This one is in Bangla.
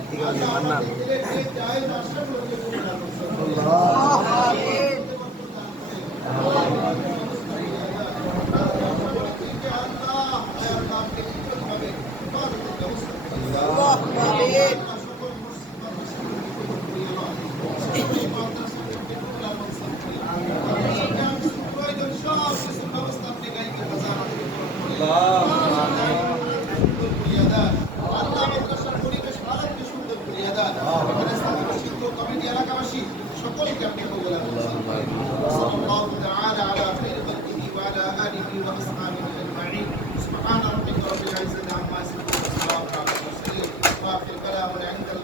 থেকে আমার নাম দান কমিটি এলাকাবাসী সকলকে আপনি কবুল সাল্লাল্লাহু তাআলা আলা খাইর খালকিহি ওয়া আলা আলিহি ওয়া আসহাবিহি আজমাইন সুবহান রাব্বিকা রাব্বিল ইজ্জাতি আম্মা ইয়াসিফুন ওয়া সালামু আলা মুরসালিন ওয়া আখির কালামুনা ইনদাল